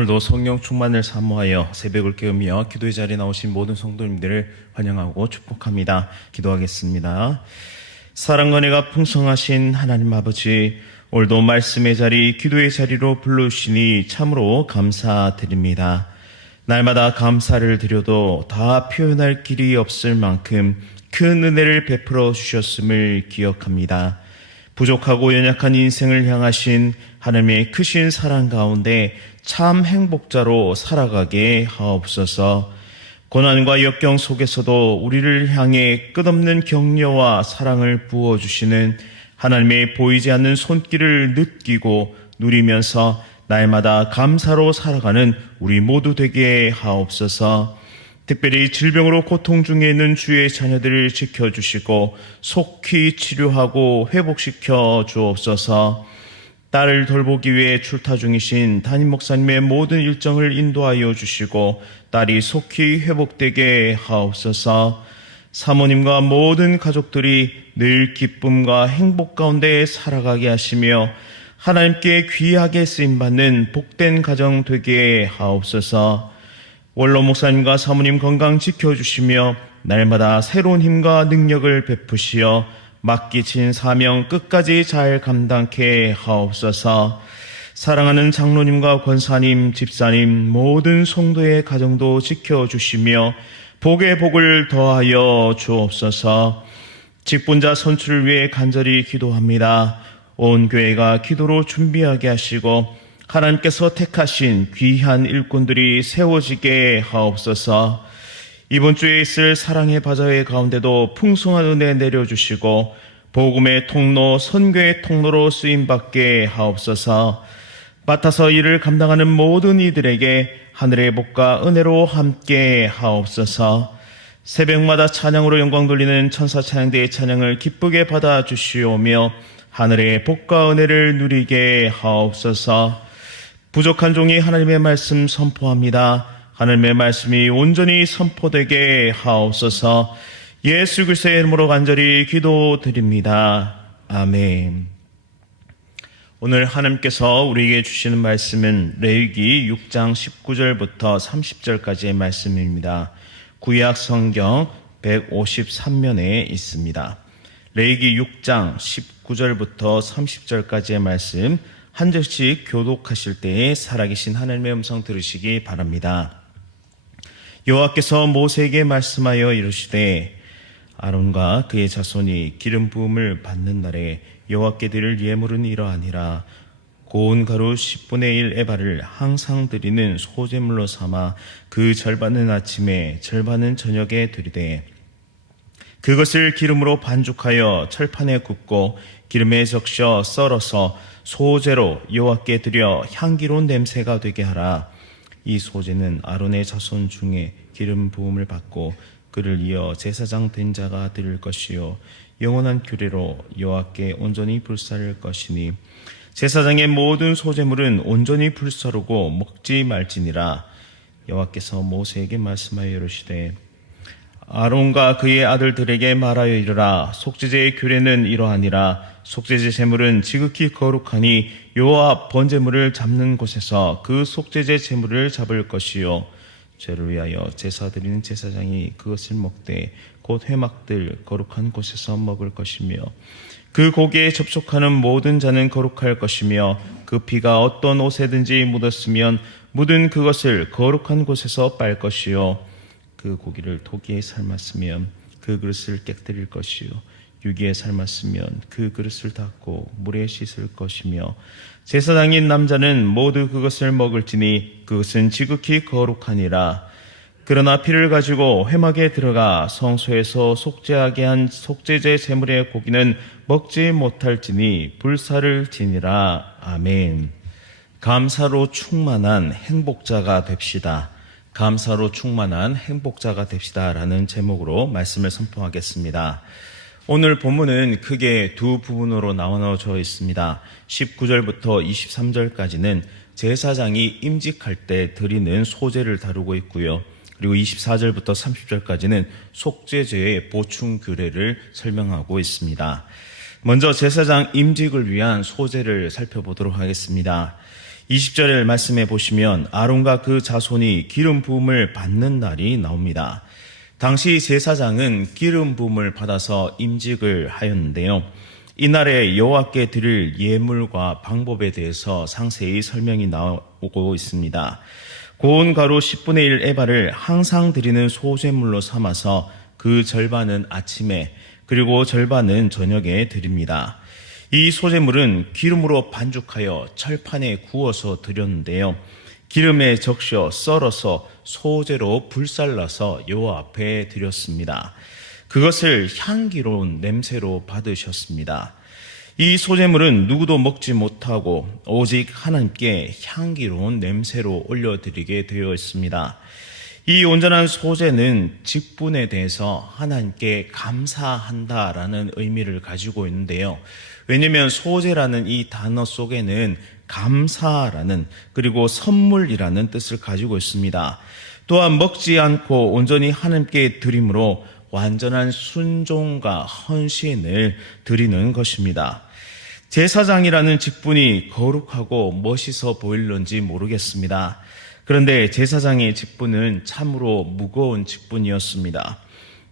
오늘도 성령 충만을 사모하여 새벽을 깨우며 기도의 자리에 나오신 모든 성도님들을 환영하고 축복합니다. 기도하겠습니다. 사랑과 은혜가 풍성하신 하나님 아버지, 오늘도 말씀의 자리, 기도의 자리로 불러주시니 참으로 감사드립니다. 날마다 감사를 드려도 다 표현할 길이 없을 만큼 큰 은혜를 베풀어 주셨음을 기억합니다. 부족하고 연약한 인생을 향하신 하나님의 크신 사랑 가운데 참 행복자로 살아가게 하옵소서. 고난과 역경 속에서도 우리를 향해 끝없는 격려와 사랑을 부어주시는 하나님의 보이지 않는 손길을 느끼고 누리면서 날마다 감사로 살아가는 우리 모두 되게 하옵소서. 특별히 질병으로 고통 중에 있는 주의 자녀들을 지켜주시고 속히 치료하고 회복시켜 주옵소서. 딸을 돌보기 위해 출타 중이신 담임 목사님의 모든 일정을 인도하여 주시고 딸이 속히 회복되게 하옵소서. 사모님과 모든 가족들이 늘 기쁨과 행복 가운데 살아가게 하시며 하나님께 귀하게 쓰임받는 복된 가정 되게 하옵소서. 원로 목사님과 사모님 건강 지켜주시며 날마다 새로운 힘과 능력을 베푸시어 맡기신 사명 끝까지 잘 감당케 하옵소서. 사랑하는 장로님과 권사님, 집사님, 모든 성도의 가정도 지켜주시며 복의 복을 더하여 주옵소서. 직분자 선출을 위해 간절히 기도합니다. 온 교회가 기도로 준비하게 하시고 하나님께서 택하신 귀한 일꾼들이 세워지게 하옵소서. 이번 주에 있을 사랑의 바자회 가운데도 풍성한 은혜 내려주시고 복음의 통로, 선교의 통로로 쓰임받게 하옵소서. 맡아서 이를 감당하는 모든 이들에게 하늘의 복과 은혜로 함께 하옵소서. 새벽마다 찬양으로 영광 돌리는 천사 찬양대의 찬양을 기쁘게 받아주시오며 하늘의 복과 은혜를 누리게 하옵소서. 부족한 종이 하나님의 말씀 선포합니다. 하나님의 말씀이 온전히 선포되게 하옵소서. 예수 그리스도의 이름으로 간절히 기도드립니다. 아멘. 오늘 하나님께서 우리에게 주시는 말씀은 레위기 6장 19절부터 30절까지의 말씀입니다. 구약 성경 153면에 있습니다. 레위기 6장 19절부터 30절까지의 말씀 한 절씩 교독하실 때에 살아계신 하나님의 음성 들으시기 바랍니다. 여호와께서 모세에게 말씀하여 이르시되 아론과 그의 자손이 기름 부음을 받는 날에 여호와께 드릴 예물은 이러하니라. 고운 가루 10분의 1 에바를 항상 드리는 소제물로 삼아 그 절반은 아침에 절반은 저녁에 드리되 그것을 기름으로 반죽하여 철판에 굽고 기름에 적셔 썰어서 소제로 여호와께 드려 향기로운 냄새가 되게 하라. 이 소제는 아론의 자손 중에 기름 부음을 받고 그를 이어 제사장 된 자가 드릴 것이요 영원한 규례로 여호와께 온전히 불사를 것이니 제사장의 모든 소제물은 온전히 불사르고 먹지 말지니라. 여호와께서 모세에게 말씀하여 이르시되 아론과 그의 아들들에게 말하여 이르라. 속죄제의 규례는 이러하니라. 속죄제 제물은 지극히 거룩하니 여호와 앞 번제물을 잡는 곳에서 그 속죄제 제물을 잡을 것이요 죄를 위하여 제사 드리는 제사장이 그것을 먹되 곧 회막들 거룩한 곳에서 먹을 것이며 그 고기에 접촉하는 모든 자는 거룩할 것이며 그 피가 어떤 옷에든지 묻었으면 묻은 그것을 거룩한 곳에서 빨 것이요 그 고기를 토기에 삶았으면 그 그릇을 깨뜨릴 것이요 유기에 삶았으면 그 그릇을 닦고 물에 씻을 것이며 제사장인 남자는 모두 그것을 먹을지니 그것은 지극히 거룩하니라. 그러나 피를 가지고 회막에 들어가 성소에서 속죄하게 한 속죄제 제물의 고기는 먹지 못할지니 불사를 지니라. 아멘. 감사로 충만한 행복자가 됩시다. 감사로 충만한 행복자가 됩시다 라는 제목으로 말씀을 선포하겠습니다. 오늘 본문은 크게 두 부분으로 나눠져 있습니다. 19절부터 23절까지는 제사장이 임직할 때 드리는 소제를 다루고 있고요. 그리고 24절부터 30절까지는 속죄제의 보충 규례를 설명하고 있습니다. 먼저 제사장 임직을 위한 소제를 살펴보도록 하겠습니다. 20절의 말씀에 보시면 아론과 그 자손이 기름 부음을 받는 날이 나옵니다. 당시 제사장은 기름 부음을 받아서 임직을 하였는데요. 이날에 여호와께 드릴 예물과 방법에 대해서 상세히 설명이 나오고 있습니다. 고운 가루 10분의 1 에바를 항상 드리는 소제물로 삼아서 그 절반은 아침에 그리고 절반은 저녁에 드립니다. 이 소제물은 기름으로 반죽하여 철판에 구워서 드렸는데요. 기름에 적셔 썰어서 소재로 불살라서 여호와 앞에 드렸습니다. 그것을 향기로운 냄새로 받으셨습니다. 이 소제물은 누구도 먹지 못하고 오직 하나님께 향기로운 냄새로 올려드리게 되어 있습니다. 이 온전한 소제는 직분에 대해서 하나님께 감사한다라는 의미를 가지고 있는데요. 왜냐하면 소제라는 이 단어 속에는 감사라는 그리고 선물이라는 뜻을 가지고 있습니다. 또한 먹지 않고 온전히 하나님께 드림으로 완전한 순종과 헌신을 드리는 것입니다. 제사장이라는 직분이 거룩하고 멋있어 보일런지 모르겠습니다. 그런데 제사장의 직분은 참으로 무거운 직분이었습니다.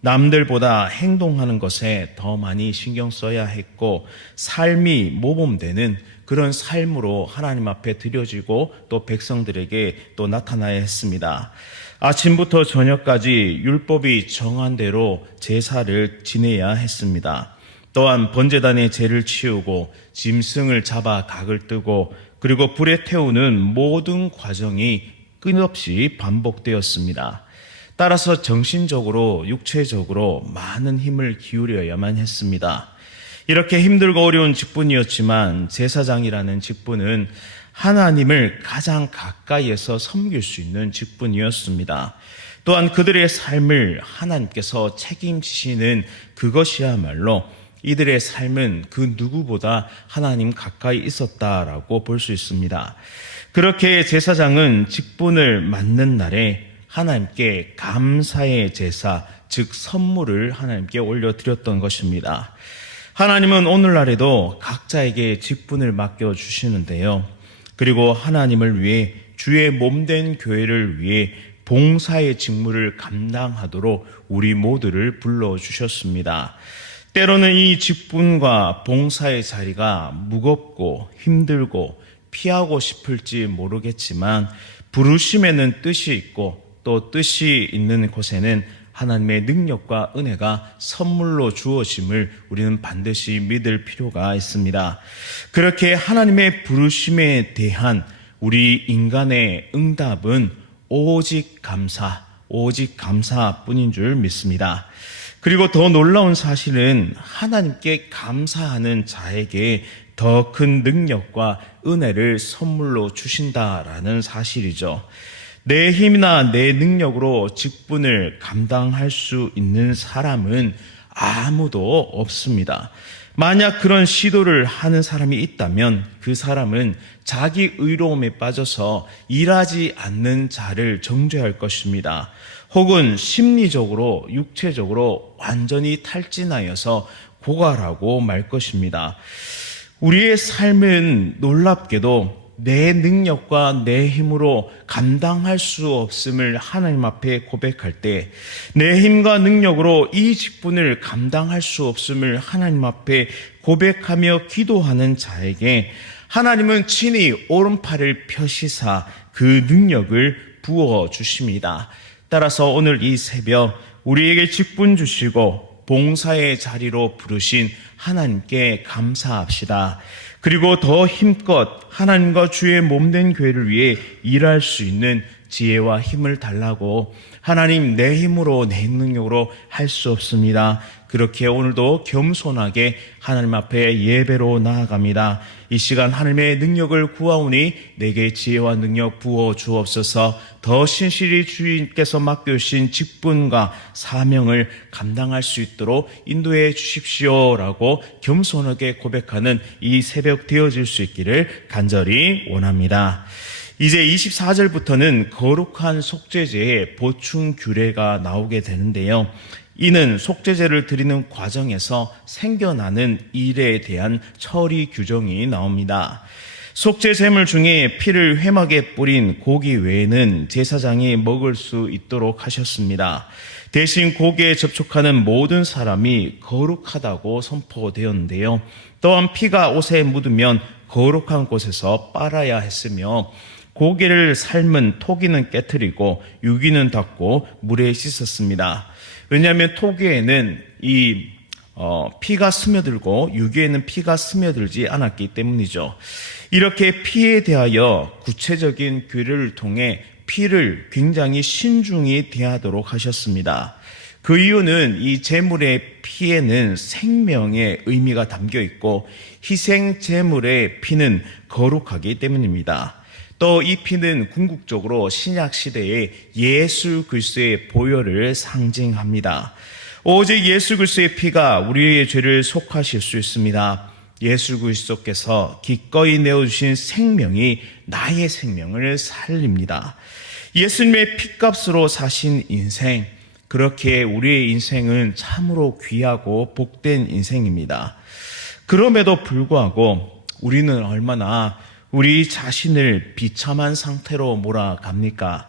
남들보다 행동하는 것에 더 많이 신경 써야 했고 삶이 모범되는 그런 삶으로 하나님 앞에 드려지고 또 백성들에게 또 나타나야 했습니다. 아침부터 저녁까지 율법이 정한 대로 제사를 지내야 했습니다. 또한 번제단의 죄를 치우고 짐승을 잡아 각을 뜨고 그리고 불에 태우는 모든 과정이 끊임없이 반복되었습니다. 따라서 정신적으로 육체적으로 많은 힘을 기울여야만 했습니다. 이렇게 힘들고 어려운 직분이었지만 제사장이라는 직분은 하나님을 가장 가까이에서 섬길 수 있는 직분이었습니다. 또한 그들의 삶을 하나님께서 책임지시는 그것이야말로 이들의 삶은 그 누구보다 하나님 가까이 있었다라고 볼 수 있습니다. 그렇게 제사장은 직분을 맡는 날에 하나님께 감사의 제사, 즉 선물을 하나님께 올려드렸던 것입니다. 하나님은 오늘날에도 각자에게 직분을 맡겨주시는데요. 그리고 하나님을 위해 주의 몸된 교회를 위해 봉사의 직무를 감당하도록 우리 모두를 불러주셨습니다. 때로는 이 직분과 봉사의 자리가 무겁고 힘들고 피하고 싶을지 모르겠지만 부르심에는 뜻이 있고 또 뜻이 있는 곳에는 하나님의 능력과 은혜가 선물로 주어짐을 우리는 반드시 믿을 필요가 있습니다. 그렇게 하나님의 부르심에 대한 우리 인간의 응답은 오직 감사뿐인 줄 믿습니다. 그리고 더 놀라운 사실은 하나님께 감사하는 자에게 더 큰 능력과 은혜를 선물로 주신다라는 사실이죠. 내 힘이나 내 능력으로 직분을 감당할 수 있는 사람은 아무도 없습니다. 만약 그런 시도를 하는 사람이 있다면 그 사람은 자기 의로움에 빠져서 일하지 않는 자를 정죄할 것입니다. 혹은 심리적으로, 육체적으로 완전히 탈진하여서 고갈하고 말 것입니다. 우리의 삶은 놀랍게도 내 능력과 내 힘으로 감당할 수 없음을 하나님 앞에 고백할 때, 내 힘과 능력으로 이 직분을 감당할 수 없음을 하나님 앞에 고백하며 기도하는 자에게 하나님은 친히 오른팔을 펴시사 그 능력을 부어 주십니다. 따라서 오늘 이 새벽 우리에게 직분 주시고 봉사의 자리로 부르신 하나님께 감사합시다. 그리고 더 힘껏 하나님과 주의 몸된 교회를 위해 일할 수 있는 지혜와 힘을 달라고, 하나님 내 힘으로 내 능력으로 할 수 없습니다. 그렇게 오늘도 겸손하게 하나님 앞에 예배로 나아갑니다. 이 시간 하나님의 능력을 구하오니 내게 지혜와 능력 부어 주옵소서. 더 신실히 주님께서 맡겨주신 직분과 사명을 감당할 수 있도록 인도해 주십시오라고 겸손하게 고백하는 이 새벽 되어질 수 있기를 간절히 원합니다. 이제 24절부터는 거룩한 속죄제의 보충 규례가 나오게 되는데요. 이는 속죄제를 드리는 과정에서 생겨나는 일에 대한 처리 규정이 나옵니다. 속죄 제물 중에 피를 회막에 뿌린 고기 외에는 제사장이 먹을 수 있도록 하셨습니다. 대신 고기에 접촉하는 모든 사람이 거룩하다고 선포되었는데요. 또한 피가 옷에 묻으면 거룩한 곳에서 빨아야 했으며 고기를 삶은 토기는 깨트리고 유기는 닦고 물에 씻었습니다. 왜냐하면 토기에는 피가 스며들고 유기에는 피가 스며들지 않았기 때문이죠. 이렇게 피에 대하여 구체적인 규례를 통해 피를 굉장히 신중히 대하도록 하셨습니다. 그 이유는 이 제물의 피에는 생명의 의미가 담겨 있고 희생 제물의 피는 거룩하기 때문입니다. 또 이 피는 궁극적으로 신약 시대의 예수 그리스도의 보혈을 상징합니다. 오직 예수 그리스도의 피가 우리의 죄를 속하실 수 있습니다. 예수 그리스도께서 기꺼이 내어주신 생명이 나의 생명을 살립니다. 예수님의 피값으로 사신 인생, 그렇게 우리의 인생은 참으로 귀하고 복된 인생입니다. 그럼에도 불구하고 우리는 얼마나 우리 자신을 비참한 상태로 몰아갑니까?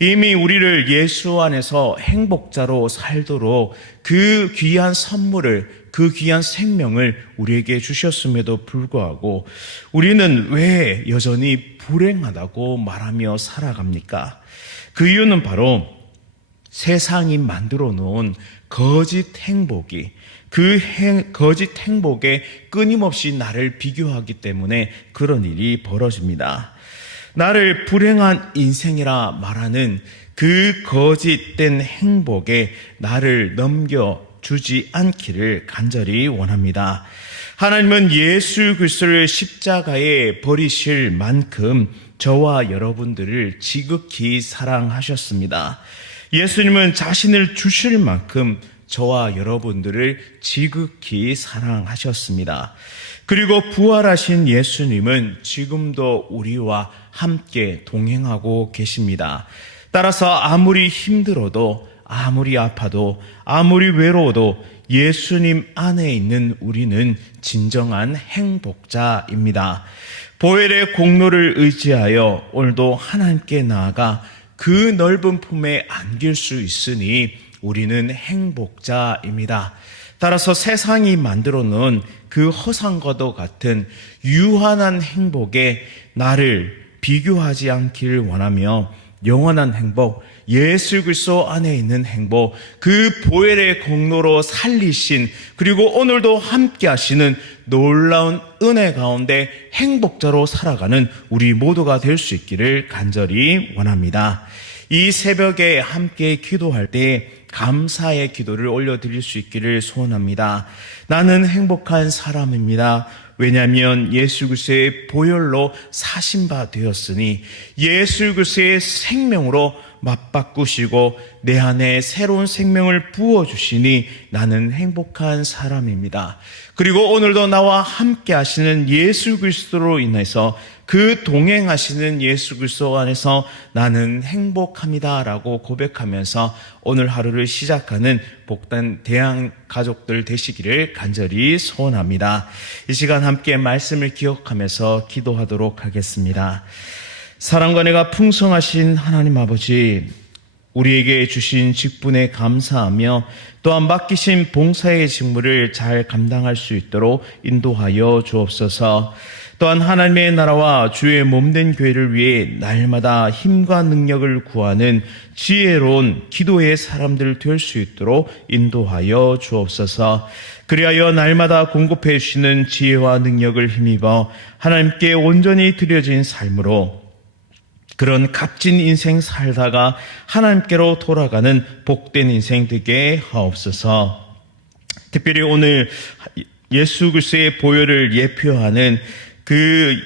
이미 우리를 예수 안에서 행복자로 살도록 그 귀한 선물을, 그 귀한 생명을 우리에게 주셨음에도 불구하고 우리는 왜 여전히 불행하다고 말하며 살아갑니까? 그 이유는 바로 세상이 만들어 놓은 거짓 행복이, 거짓 행복에 끊임없이 나를 비교하기 때문에 그런 일이 벌어집니다. 나를 불행한 인생이라 말하는 그 거짓된 행복에 나를 넘겨주지 않기를 간절히 원합니다. 하나님은 예수 그리스도를 십자가에 버리실 만큼 저와 여러분들을 지극히 사랑하셨습니다. 예수님은 자신을 주실 만큼 저와 여러분들을 지극히 사랑하셨습니다. 그리고 부활하신 예수님은 지금도 우리와 함께 동행하고 계십니다. 따라서 아무리 힘들어도, 아무리 아파도, 아무리 외로워도 예수님 안에 있는 우리는 진정한 행복자입니다. 보혈의 공로를 의지하여 오늘도 하나님께 나아가 그 넓은 품에 안길 수 있으니 우리는 행복자입니다. 따라서 세상이 만들어 놓은 그 허상과도 같은 유한한 행복에 나를 비교하지 않기를 원하며 영원한 행복, 예수 그리스도 안에 있는 행복, 그 보혈의 공로로 살리신, 그리고 오늘도 함께 하시는 놀라운 은혜 가운데 행복자로 살아가는 우리 모두가 될 수 있기를 간절히 원합니다. 이 새벽에 함께 기도할 때 감사의 기도를 올려드릴 수 있기를 소원합니다. 나는 행복한 사람입니다. 왜냐하면 예수 그리스도의 보혈로 사신 바 되었으니 예수 그리스도의 생명으로 맞바꾸시고 내 안에 새로운 생명을 부어주시니 나는 행복한 사람입니다. 그리고 오늘도 나와 함께 하시는 예수 그리스도로 인해서 그 동행하시는 예수 그리스도 안에서 나는 행복합니다 라고 고백하면서 오늘 하루를 시작하는 복된 대한 가족들 되시기를 간절히 소원합니다. 이 시간 함께 말씀을 기억하면서 기도하도록 하겠습니다. 사랑과 은혜가 풍성하신 하나님 아버지, 우리에게 주신 직분에 감사하며 또한 맡기신 봉사의 직무를 잘 감당할 수 있도록 인도하여 주옵소서. 또한 하나님의 나라와 주의 몸된 교회를 위해 날마다 힘과 능력을 구하는 지혜로운 기도의 사람들 될 수 있도록 인도하여 주옵소서. 그리하여 날마다 공급해 주시는 지혜와 능력을 힘입어 하나님께 온전히 드려진 삶으로 그런 값진 인생 살다가 하나님께로 돌아가는 복된 인생 되게 하옵소서. 특별히 오늘 예수 그리스도의 보혈을 예표하는 그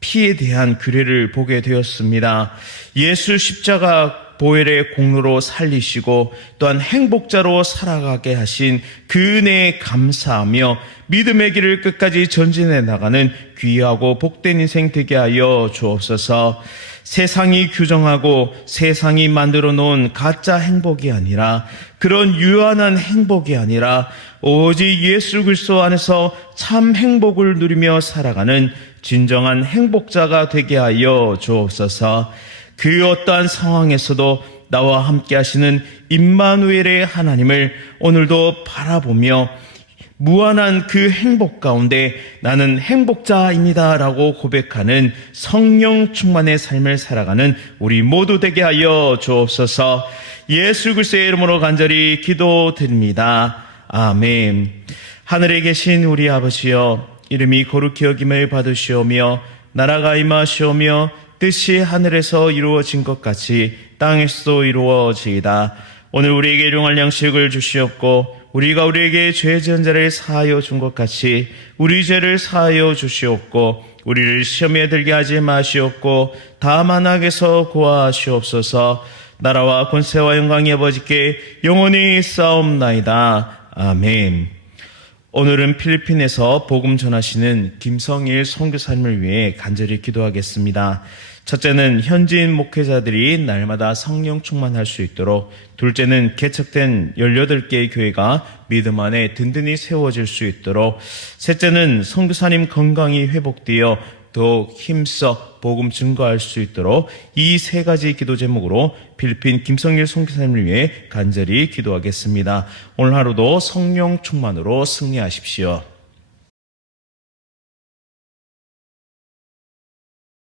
피에 대한 규례를 보게 되었습니다. 예수 십자가 보혈의 공로로 살리시고 또한 행복자로 살아가게 하신 그 은혜에 감사하며 믿음의 길을 끝까지 전진해 나가는 귀하고 복된 인생 되게 하여 주옵소서. 세상이 규정하고 세상이 만들어 놓은 가짜 행복이 아니라, 그런 유한한 행복이 아니라 오직 예수 그리스도 안에서 참 행복을 누리며 살아가는 진정한 행복자가 되게 하여 주옵소서. 그 어떠한 상황에서도 나와 함께 하시는 임마누엘의 하나님을 오늘도 바라보며 무한한 그 행복 가운데 나는 행복자입니다 라고 고백하는 성령 충만의 삶을 살아가는 우리 모두 되게 하여 주옵소서. 예수 그리스도의 이름으로 간절히 기도드립니다. 아멘. 하늘에 계신 우리 아버지여, 이름이 거룩히 여김을 받으시오며 나라가 임하시오며 뜻이 하늘에서 이루어진 것 같이 땅에서도 이루어지이다. 오늘 우리에게 일용할 양식을 주시옵고 우리가 우리에게 죄 지은 자를 사하여 준 것 같이 우리 죄를 사하여 주시옵고 우리를 시험에 들게 하지 마시옵고 다만 악에서 구하시옵소서. 나라와 권세와 영광이 아버지께 영원히 싸움나이다. 아멘. 오늘은 필리핀에서 복음 전하시는 김성일 선교사님을 위해 간절히 기도하겠습니다. 첫째는 현지인 목회자들이 날마다 성령 충만할 수 있도록, 둘째는 개척된 18개의 교회가 믿음 안에 든든히 세워질 수 있도록, 셋째는 선교사님 건강이 회복되어 더욱 힘써 복음 증거할 수 있도록 이 세 가지 기도 제목으로 필리핀 김성일 선교사님을 위해 간절히 기도하겠습니다. 오늘 하루도 성령 충만으로 승리하십시오.